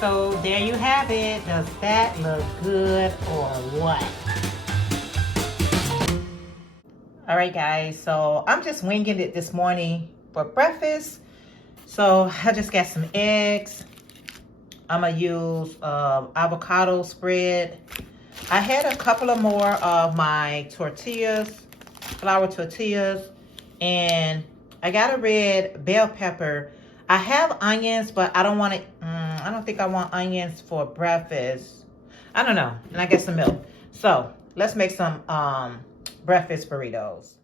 So there you have it. Does that look good or what? All right, guys. So I'm just winging it this morning for breakfast. So I just got some eggs. I'm gonna use avocado spread. I had a couple of more of my tortillas, flour tortillas, and I got a red bell pepper. I have onions, but I don't want it. I don't think I want onions for breakfast. I don't know. And I get some milk. So let's make some breakfast burritos.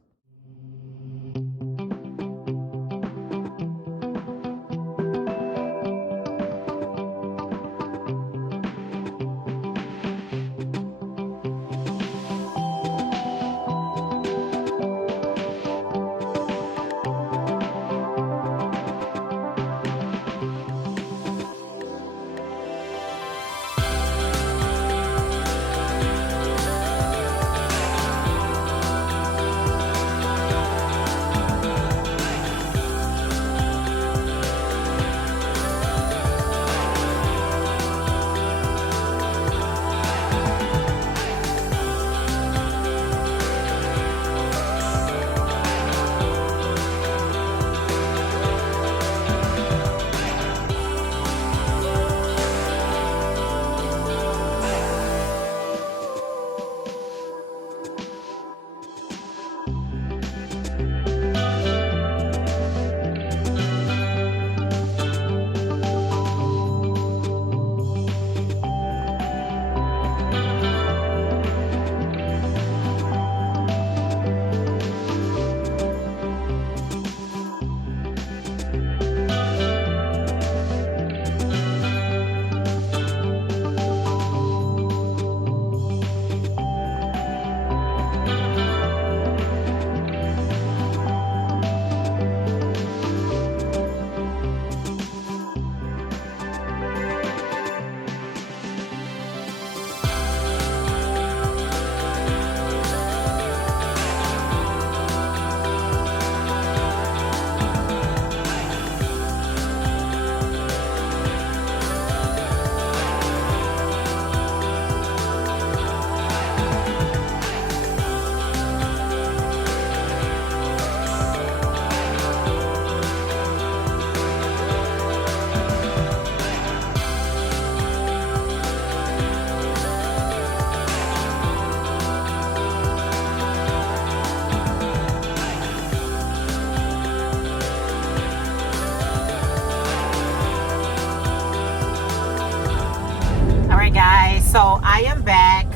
Guys, so I am back,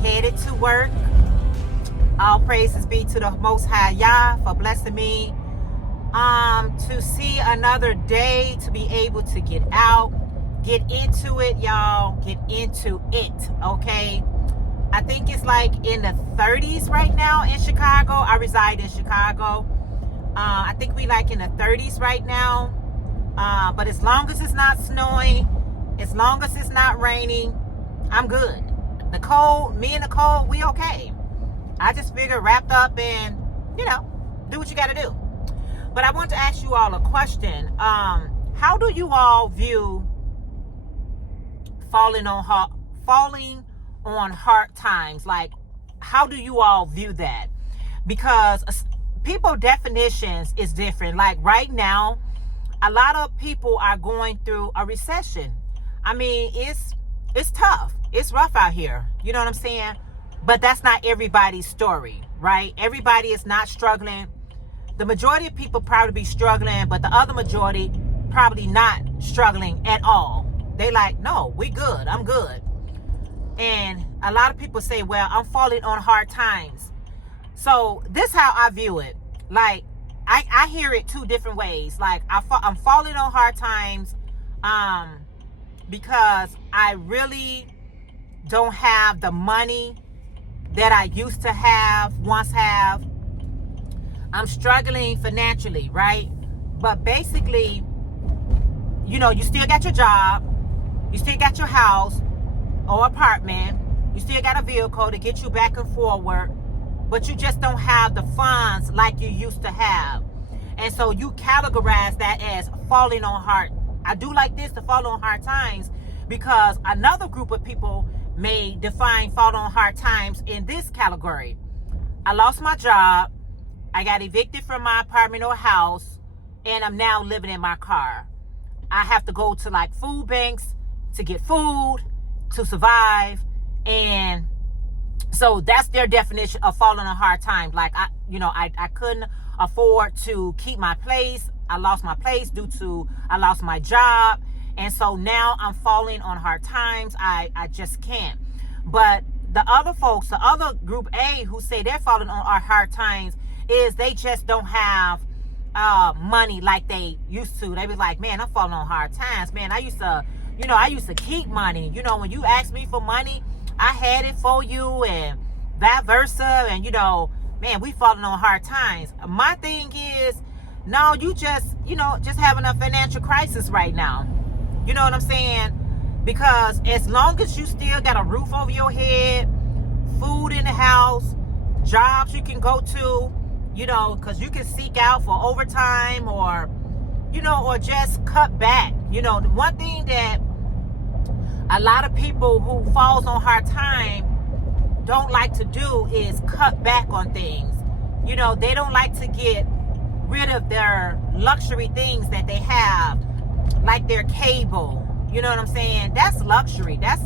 headed to work. All praises be to the Most High Yah for blessing me to see another day, to be able to get out, get into it, y'all, get into it. Okay, I think it's like in the 30s right now in Chicago. I reside in Chicago. I think we like in the 30s right now, but as long as it's not snowing, as long as it's not raining, I'm good. The cold, me and the cold, we okay. I just figure wrapped up and, you know, do what you got to do. But I want to ask you all a question. How do you all view falling on hard times? Like, how do you all view that? Because people definitions is different. Like right now, a lot of people are going through a recession. I mean, it's tough. It's rough out here. You know what I'm saying? But that's not everybody's story, right? Everybody is not struggling. The majority of people probably be struggling, but the other majority probably not struggling at all. They like, no, we good. I'm good. And a lot of people say, well, I'm falling on hard times. So this how I view it. Like, I hear it two different ways. Like, I'm falling on hard times because I really don't have the money that I used to once have. I'm struggling financially, right? But basically, you know, you still got your job, you still got your house or apartment, you still got a vehicle to get you back and forward, but you just don't have the funds like you used to have. And so you categorize that as falling on hard. I do like this, to fall on hard times, because another group of people may define falling on hard times in this category. I lost my job. I got evicted from my apartment or house, and I'm now living in my car. I have to go to like food banks to get food to survive. And so that's their definition of falling on hard times. Like, I couldn't afford to keep my place. I lost my place due to I lost my job. And so now I'm falling on hard times. I just can't. But the other folks, the other group A who say they're falling on our hard times, is they just don't have money like they used to. They be like, man, I'm falling on hard times. Man, I used to keep money. When you asked me for money, I had it for you, and vice versa. And man, we falling on hard times. My thing is, no, you just having a financial crisis right now. You know what I'm saying? Because as long as you still got a roof over your head, food in the house, jobs you can go to, because you can seek out for overtime or just cut back. One thing that a lot of people who falls on hard time don't like to do is cut back on things. They don't like to get rid of their luxury things that they have, like their cable. You know what I'm saying? That's luxury. That's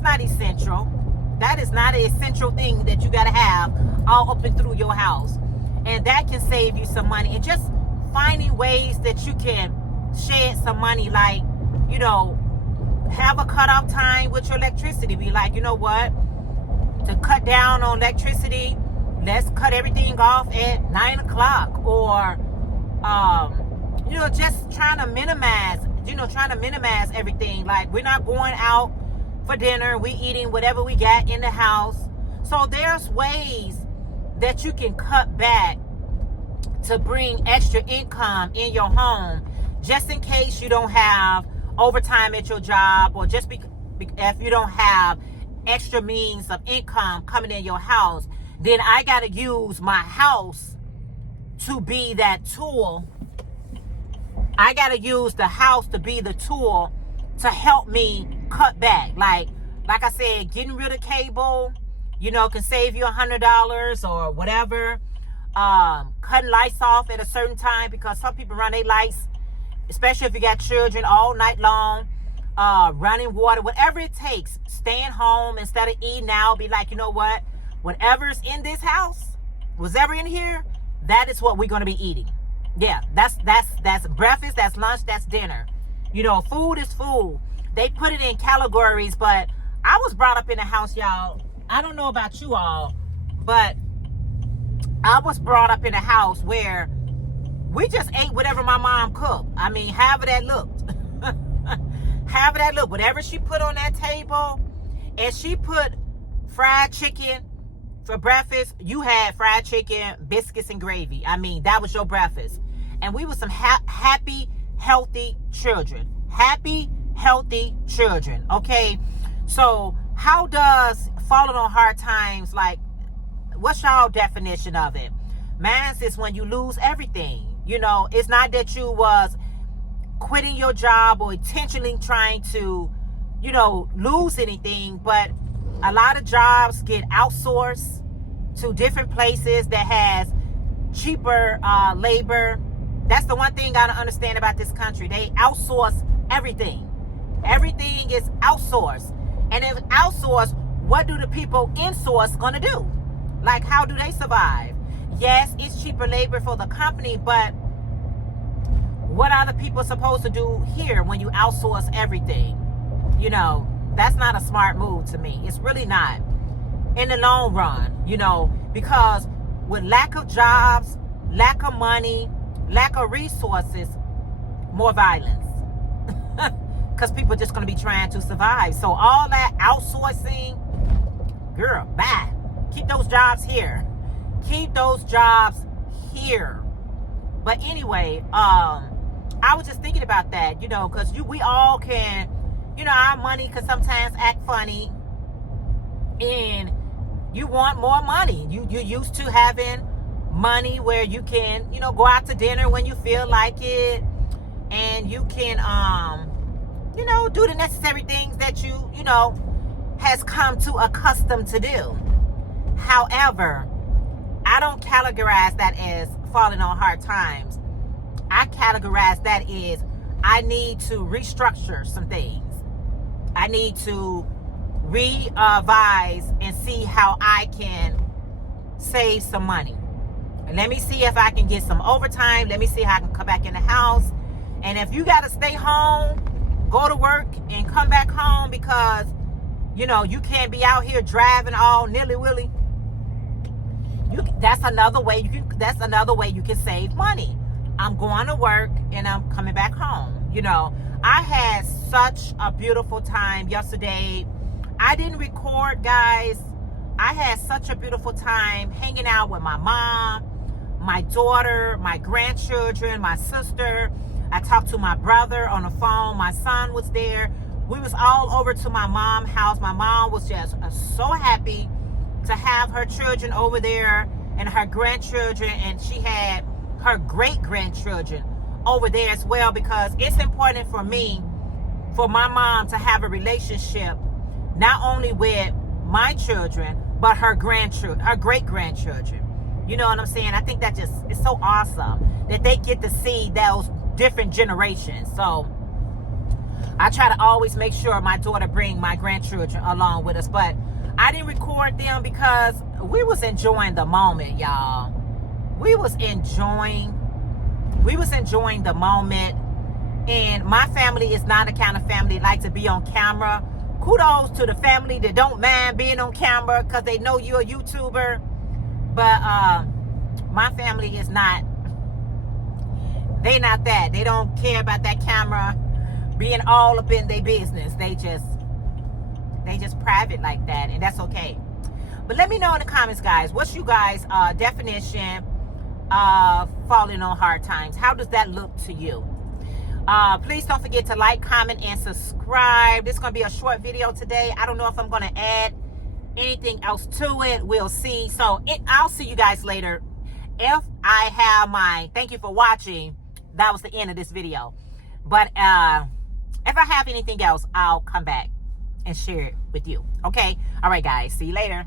not essential. That is not an essential thing that you got to have all up and through your house. And that can save you some money. And just finding ways that you can shed some money, like, have a cutoff time with your electricity. Be like, you know what? To cut down on electricity, let's cut everything off at 9 o'clock. Or, just trying to minimize everything. Like, we're not going out for dinner. We eating whatever we got in the house. So there's ways that you can cut back to bring extra income in your home, just in case you don't have overtime at your job, or just if you don't have extra means of income coming in your house. Then I got to use my house to be that tool. I got to use the house to be the tool to help me cut back. Like I said, getting rid of cable, can save you $100 or whatever. Cutting lights off at a certain time, because some people run their lights, especially if you got children, all night long. Running water, whatever it takes. Staying home instead of eating out. Be like, you know what? Whatever's in this house, whatever in here, that is what we're going to be eating. Yeah, that's breakfast, that's lunch, that's dinner. Food is food. They put it in categories, but I was brought up in a house, y'all. I don't know about you all, but I was brought up in a house where we just ate whatever my mom cooked. I mean, however that looked. However that looked. Whatever she put on that table, and she put fried chicken for breakfast, you had fried chicken, biscuits, and gravy. I mean, that was your breakfast. And we were some happy, healthy children. Happy, healthy children. Okay? So, how does falling on hard times, like, what's y'all definition of it? Mine is when you lose everything. It's not that you was quitting your job or intentionally trying to, lose anything, but a lot of jobs get outsourced to different places that has cheaper labor. That's the one thing I don't understand about this country. They outsource everything. Everything is outsourced. And if outsourced, what do the people insource gonna do? Like, how do they survive? Yes, it's cheaper labor for the company, but what are the people supposed to do here when you outsource everything? That's not a smart move to me. It's really not. In the long run, because with lack of jobs, lack of money, lack of resources, more violence. Because people are just going to be trying to survive. So all that outsourcing, girl, bye. Keep those jobs here. Keep those jobs here. But anyway, I was just thinking about that, because we all can, our money can sometimes act funny. And you want more money. You're used to having money where you can, go out to dinner when you feel like it. And you can do the necessary things that you know, has come to accustom to do. However, I don't categorize that as falling on hard times. I categorize that as I need to restructure some things. I need to revise and see how I can save some money. Let me see if I can get some overtime. Let me see how I can come back in the house. And if you got to stay home, go to work and come back home because, you can't be out here driving all nilly-willy. That's another way you can save money. I'm going to work and I'm coming back home. I had such a beautiful time yesterday. I didn't record, guys. I had such a beautiful time hanging out with my mom, my daughter, my grandchildren, my sister. I talked to my brother on the phone. My son was there. We was all over to my mom's house. My mom was just so happy to have her children over there and her grandchildren, and she had her great-grandchildren over there as well, because it's important for me, for my mom to have a relationship not only with my children, but her grandchildren, her great-grandchildren. You know what I'm saying? I think that just is so awesome that they get to see those different generations. So I try to always make sure my daughter bring my grandchildren along with us, but I didn't record them because we was enjoying the moment, y'all. We was enjoying the moment. And my family is not the kind of family that like to be on camera. Kudos to the family that don't mind being on camera because they know you're a YouTuber. But my family is not. They not that. They don't care about that camera being all up in their business. They just private like that, and that's okay. But let me know in the comments, guys, what's you guys' definition of falling on hard times? How does that look to you? Please don't forget to like, comment, and subscribe. This is going to be a short video today. I don't know if I'm going to add anything else to it. We'll see. So I'll see you guys later. If I have thank you for watching. That was the end of this video. But if I have anything else, I'll come back and share it with you. Okay? All right, guys. See you later.